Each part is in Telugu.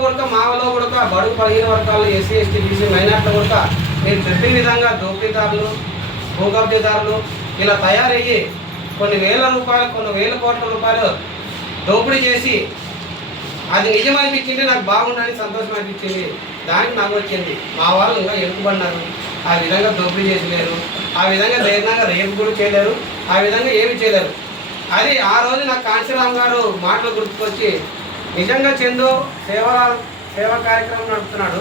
కొడుక మావలో కూడా బడుగు పదిహేను వర్గాలు ఎస్సీ ఎస్టీ బీసీ మైనార్టీలు కూడా నేను చెప్పిన విధంగా దోపిడీదారులు భూకబ్జదారులు ఇలా తయారయ్యి కొన్ని వేల రూపాయలు కొన్ని వేల కోట్ల రూపాయలు దోపిడీ చేసి అది నిజం అనిపించింది నాకు బాగుండని సంతోషం అనిపించింది. దానికి నాకు వచ్చింది. మా వాళ్ళు ఇంకా ఎరుకుబడినారు. ఆ విధంగా దోపిడీ చేసలేరు ఆ విధంగా ధైర్యంగా రేపు కూడా చేయలేరు. ఆ విధంగా ఏమి చేయలేరు. అది ఆ రోజు నాకు కాంశీరామ్ గారు మాటలు గుర్తుకొచ్చి నిజంగా చందు సేవా సేవా కార్యక్రమం నడుపుతున్నాడు.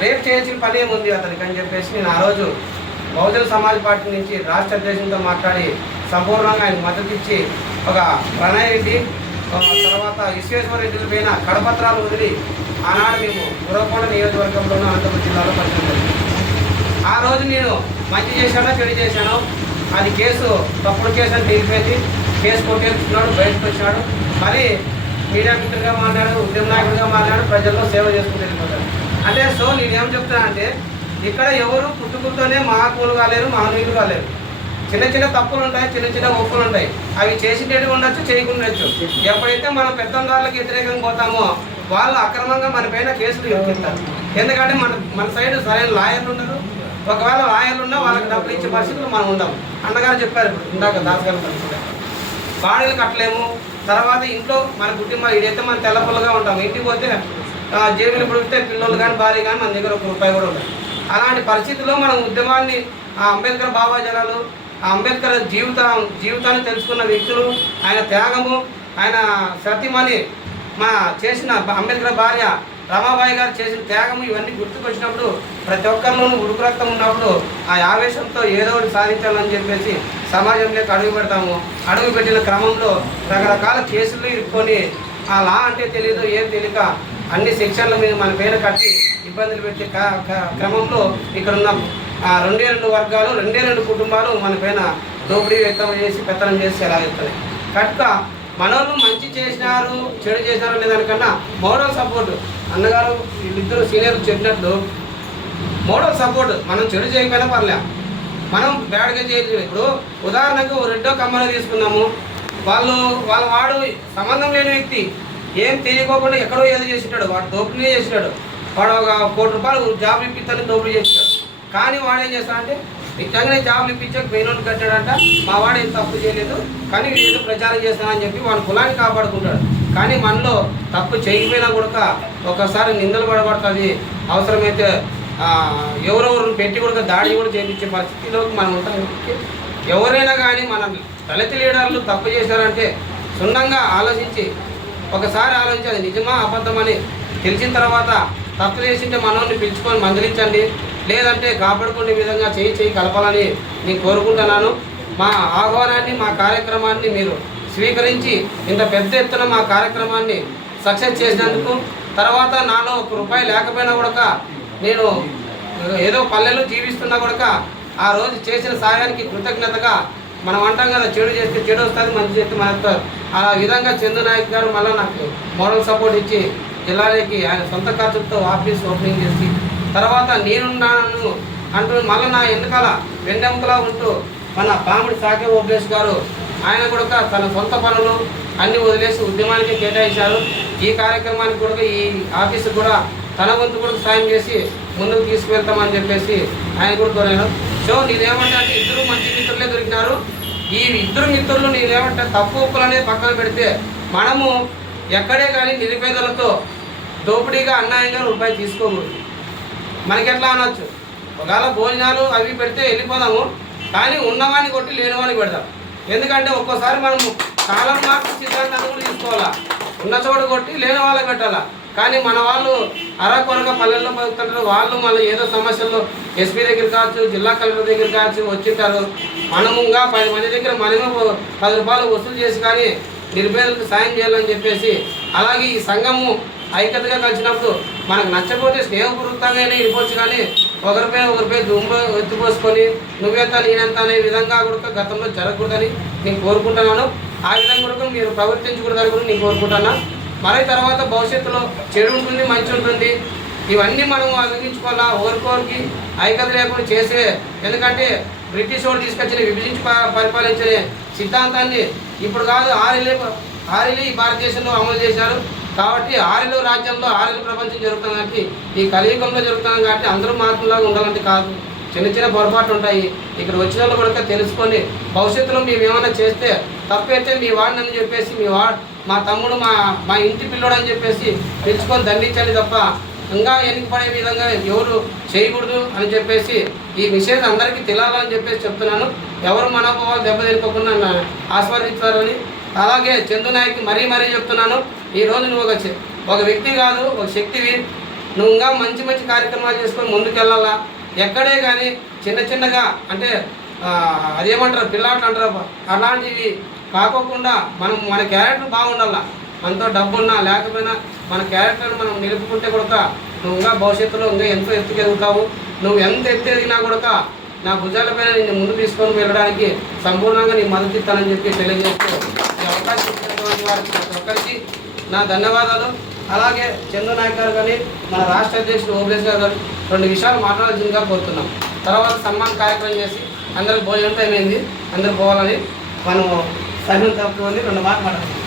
రేపు చేయాల్సిన పని ఏముంది అతనికి అని చెప్పేసి నేను ఆ రోజు బహుజన సమాజ్ పార్టీ నుంచి రాష్ట్ర అధ్యక్షులతో మాట్లాడి సంపూర్ణంగా ఆయన మద్దతు ఇచ్చి ఒక ప్రణయ్ రెడ్డి తర్వాత విశ్వేశ్వర రెడ్డిల పైన కడపత్రాలు వదిలి ఆనాడు మేము గురవకొండ నియోజకవర్గంలోనూ అనంతపురం జిల్లాలో పనిచేస్తాం ఆ రోజు నేను మంచి చేశానో చెడు చేశాను? అది కేసు తప్పుడు కేసు అని తెలిపోయింది కేసు కొట్టేస్తున్నాడు బయటకు వచ్చినాడు మరి మీడియా మిత్రులుగా మాట్లాడు ఉద్యమ నాయకుడిగా మాట్లాడు ప్రజల్లో సేవ చేసుకుంటూ వెళ్ళిపోతారు. అంటే సో నేనేం చెప్తున్నా అంటే ఇక్కడ ఎవరు పుట్టుకుతోనే మహాత్ములు కాలేరు మహనీయులు కాలేరు. చిన్న చిన్న తప్పులు ఉంటాయి చిన్న చిన్న ఒప్పులు ఉంటాయి. అవి చేసేటట్టు ఉండొచ్చు చేయకుండా ఉండొచ్చు ఎప్పుడైతే మనం పెత్తందారులకు వ్యతిరేకంగా పోతామో వాళ్ళు అక్రమంగా మన పైన కేసులు ఎక్కిస్తారు. ఎందుకంటే మన మన సైడ్ సరైన లాయర్లు ఉండరు. ఒకవేళ లాయర్లు ఉన్నా వాళ్ళకి డబ్బులు ఇచ్చే పరిస్థితులు మనం ఉండం అన్నగారు చెప్పారు ఇప్పుడు ఇందాక దాసగారు పరిస్థితి. బాడీలు కట్టలేము. తర్వాత ఇంట్లో మన కుటుంబం ఇదైతే మనం తెల్లపొల్లగా ఉంటాం. ఇంటికి పోతే జేబులు పుడితే పిల్లలు కానీ భార్య కానీ మన దగ్గర ఒక రూపాయి కూడా ఉండదు. అలాంటి పరిస్థితుల్లో మనం ఉద్యమాన్ని ఆ అంబేద్కర్ భావాజనాలు ఆ అంబేద్కర్ జీవిత జీవితాన్ని తెలుసుకున్న వ్యక్తులు ఆయన త్యాగము ఆయన సతీమణి మా చేసిన అంబేద్కర్ భార్య రమాబాయి గారు చేసిన త్యాగం ఇవన్నీ గుర్తుకొచ్చినప్పుడు ప్రతి ఒక్కరిలోనూ ఉడుకు రక్తం ఉన్నప్పుడు ఆ ఆవేశంతో ఏదో ఒకటి సాధించాలని చెప్పేసి సమాజంలోకి అడుగు పెడతాము. అడుగు పెట్టిన క్రమంలో రకరకాల కేసులు ఇరుక్కొని ఆ లా అంటే తెలియదు ఏం తెలియక అన్ని సెక్షన్ల మీద మన పేరు కట్టి ఇబ్బందులు పెట్టే క- క్రమంలో ఇక్కడ ఉన్న ఆ రెండే రెండు వర్గాలు రెండే రెండు కుటుంబాలు మన పైన దోపిడీ వ్యక్తం చేసి పెత్తనం చేసి ఎలా చెప్తున్నాయి కనుక మనోళ్ళు మంచి చేసినారు చెడు చేసినారు అనే దానికన్నా మోడల్ సపోర్ట్ అన్నగారు వీళ్ళిద్దరు సీనియర్ చెప్పినట్లు మోడల్ సపోర్ట్ మనం చెడు చేయకపోయినా పర్లే. మనం బ్యాడ్గా చేయలేదు. ఇప్పుడు ఉదాహరణకు రెండో రెడ్డో తీసుకున్నాము వాళ్ళు వాళ్ళ వాడు సంబంధం లేని వ్యక్తి. ఏం తెలియకోకుండా ఎక్కడో ఏదో చేసినాడు. వాడు దోపిడీ చేసినాడు. వాడు ఒక కోటి రూపాయలు జాబ్ ఇప్పిస్తాను దోపిడీ చేసినాడు. కానీ వాడు ఏం చేస్తాడంటే నిజంగానే జాబ్లు ఇప్పించాక పోయినోడు కట్టాడంట. మా వాడు ఏం తప్పు చేయలేదు కానీ ఏదో ప్రచారం చేస్తానని చెప్పి వాడు కులాన్ని కాపాడుకుంటాడు. కానీ మనలో తప్పు చేయకపోయినా కూడా ఒకసారి నిందలు పడబడుతుంది అవసరమైతే ఎవరెవరిని పెట్టి కూడా దాడి కూడా చేయించే పరిస్థితిలోకి మనం ఉంటాం ఎవరైనా కానీ మన దళిత లీడర్లు తప్పు చేశారంటే సున్నంగా ఆలోచించి ఒకసారి ఆలోచించి అది నిజమా అబద్ధమని తెలిసిన తర్వాత తప్పు చేసింటే మనల్ని పిలుచుకొని మందలించండి. లేదంటే కాపాడుకునే విధంగా చేయి చేయి కలపాలని నేను కోరుకుంటున్నాను. మా ఆహ్వానాన్ని మా కార్యక్రమాన్ని మీరు స్వీకరించి ఇంత పెద్ద ఎత్తున మా కార్యక్రమాన్ని సక్సెస్ చేసినందుకు తర్వాత నాలో ఒక రూపాయి లేకపోయినా కూడా నేను ఏదో పల్లెలో జీవిస్తున్నా కూడా ఆ రోజు చేసిన సహాయానికి కృతజ్ఞతగా మనం అంటాం కదా చెడు చేస్తే చెడు వస్తుంది మంచి చేస్తే మన ఆ విధంగా చందు నాయక్ గారు మళ్ళీ నాకు మోడల్ సపోర్ట్ ఇచ్చి జిల్లాలోకి ఆయన సొంత ఖర్చులతో ఆఫీస్ ఓపెనింగ్ చేసి తర్వాత నేనున్నాను అంటూ మళ్ళీ నా వెనకాల వెన్నెముకలా ఉంటూ మన పాముడి సాకే ఓపేష్ గారు ఆయన కూడా తన సొంత పనులు అన్ని వదిలేసి ఉద్యమానికి కేటాయించారు. ఈ కార్యక్రమానికి కూడా ఈ ఆఫీసు కూడా తన వంతు కూడా సాయం చేసి ముందుకు తీసుకువెళ్తామని చెప్పేసి ఆయన కూడా కోరాను సో నేనేమంటే అంటే ఇద్దరు మంచి మిత్రులే దొరికినారు. ఈ ఇద్దరు మిత్రులు నేనేమంటే తప్పు ఉప్పులు అనేది పక్కన పెడితే మనము ఎక్కడే కానీ నిరుపేదలతో దోపిడీగా అన్యాయంగా రూపాయి తీసుకోకూడదు. మనకి ఎట్లా అనొచ్చు? ఒకవేళ భోజనాలు అవి పెడితే వెళ్ళిపోదాము కానీ ఉన్నవాడిని కొట్టి లేనివాడిని పెడతాం. ఎందుకంటే ఒక్కోసారి మనము కాలం మార్పు సిద్ధాంతాన్ని కూడా తీసుకోవాలా? ఉన్న చోట కొట్టి లేని వాళ్ళకి పెట్టాలా? కానీ మన వాళ్ళు అరకొరక పల్లెల్లో బతుకుతుంటారు. వాళ్ళు మళ్ళీ ఏదో సమస్యల్లో ఎస్పీ దగ్గర కావచ్చు జిల్లా కలెక్టర్ దగ్గర కావచ్చు వచ్చింటారు. మనముగా పది మంది దగ్గర మనమే పది రూపాయలు వసూలు చేసి కానీ నిర్భేదలకు సాయం చేయాలని చెప్పేసి అలాగే ఈ సంఘము ఐక్యతగా కలిసినప్పుడు మనకు నచ్చకపోతే స్నేహపూర్వకంగానే ఇవ్వచ్చు కానీ ఒకరిపై ఒకరిపై దుమ్మ ఎత్తుపోసుకొని నువ్వెంత నేనెంత అనే విధంగా కూడా గతంలో జరగకూడదని నేను కోరుకుంటున్నాను. ఆ విధంగా కూడా మీరు ప్రవర్తించకూడదని కూడా నేను కోరుకుంటున్నా. మరి తర్వాత భవిష్యత్తులో చెడు ఉంటుంది మంచి ఉంటుంది. ఇవన్నీ మనం అభిగించుకోవాలా ఓరికోరికి ఐక్యత లేకుండా చేసే. ఎందుకంటే బ్రిటిష్ వాళ్ళు తీసుకొచ్చిన విభజించి ప- పరిపాలించే సిద్ధాంతాన్ని ఇప్పుడు కాదు ఆరేళ్ళే ఆరేళ్ళు ఈ భారతదేశంలో అమలు చేశారు. కాబట్టి ఆరిలో రాజ్యంలో ఆరిలో ప్రపంచం జరుగుతుంది కాబట్టి ఈ కలియుగంలో జరుగుతుంది కాబట్టి అందరూ మార్పులాగా ఉండాలంటే కాదు. చిన్న చిన్న పొరపాట్లు ఉంటాయి. ఇక్కడ వచ్చిన వాళ్ళు కూడా తెలుసుకొని భవిష్యత్తులో మేము ఏమైనా చేస్తే తప్పైతే మీ వాడినని చెప్పేసి మీ వాడు మా తమ్ముడు మా మా ఇంటి పిల్లోడు అని చెప్పేసి పిలుచుకొని దండించాలి తప్ప ఇంకా వెనుకపడే విధంగా ఎవరు చేయకూడదు అని చెప్పేసి ఈ విషయం అందరికీ తెలియాలని చెప్పేసి చెప్తున్నాను. ఎవరు మనోభావాలు దెబ్బతినుకోకుండా నా- ఆస్వాదించారని అలాగే చందునాయక్ మరీ మరీ చెప్తున్నాను ఈ రోజు నువ్వు ఒక ఒక వ్యక్తి కాదు ఒక శక్తివి. నువ్వు ఇంకా మంచి మంచి కార్యక్రమాలు చేసుకొని ముందుకెళ్ళాలా? ఎక్కడే కానీ చిన్న చిన్నగా అంటే అదేమంటారు పిల్లాట్లు అంటారు అలాంటివి కాకోకుండా మనం మన క్యారెక్టర్ బాగుండాలా? మనతో డబ్బున్నా లేకపోయినా మన క్యారెక్టర్ని మనం నిలుపుకుంటే కూడా నువ్వు ఇంకా భవిష్యత్తులో ఇంకా ఎంతో ఎత్తుకు ఎదుగుతావు. నువ్వు ఎంత ఎత్తు ఎదిగినా కూడా నా భుజాలపైన నిన్ను ముందు తీసుకొని వెళ్ళడానికి సంపూర్ణంగా నీ మద్దతు ఇస్తానని చెప్పి తెలియజేస్తూ ఈ అవకాశం ఇచ్చినటువంటి వారికి ప్రతి ఒక్కరికి నా ధన్యవాదాలు. అలాగే చందు నాయక్ గారు కానీ మన రాష్ట్ర అధ్యక్షుడు ఓబులేష్ గారు కానీ రెండు విషయాలు మాట్లాడాల్సిందిగా కోరుతున్నాం. తర్వాత సన్మాన్ కార్యక్రమం చేసి అందరికి భోజనం టైం అయింది. అందరు పోవాలని మనం సైన్ తప్పుకొని రెండు మాటలు మాట్లాడుతున్నాం